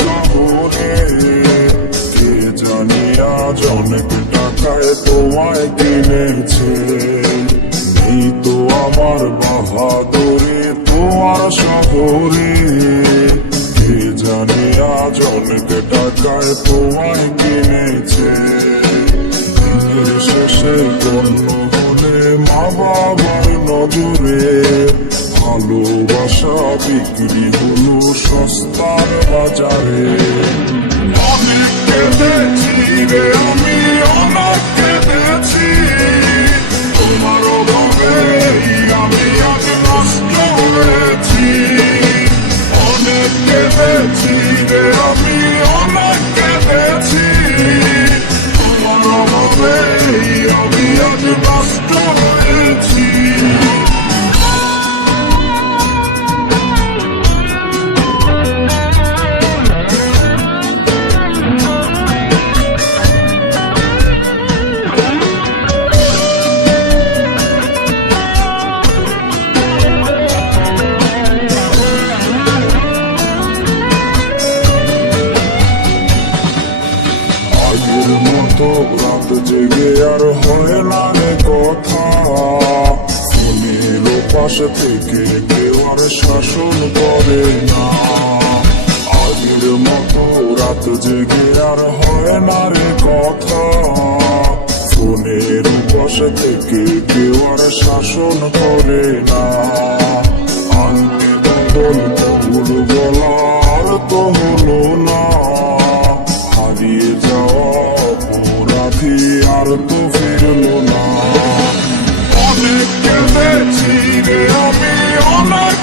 শহরে, কে জানি আজ অনেক টাকায় তোমায় কিনেছে। নেই তো আমার বাহাদুরি তোমার শহরে, কে জানি আজ অনেক টাকায় তোমায় কিনেছে। দিনের শেষে গণ্য হলে মা বাবার নজরে, ভালোবাসা বিক্রি হলো সস্তার বাজারে। অনেক কেঁদেছি রে আমি, অনেক কেঁদেছি, তোমার অভাবে আমি আজ নষ্ট হয়েছি। অনেক কেঁদেছি রে আমি, অনেক কেঁদেছি, তোমার অভাবে আমি আজ নষ্ট হয়েছি। মতো রাত জেগে আর হয় না রে কথা, ফোনের পাশে থেকে কেউ আর শাসন করে না। আগের মতো রাত জেগে আর হয় না রে কথা, ফোনের পাশে থেকে কেউ আর শাসন করে না। আনতে বদল ভুল বলা আর তো হলো না, হারিয়ে যাওয়া আর তো ফিরলো না। অনেক কেঁদেছি রে আমি, অনেক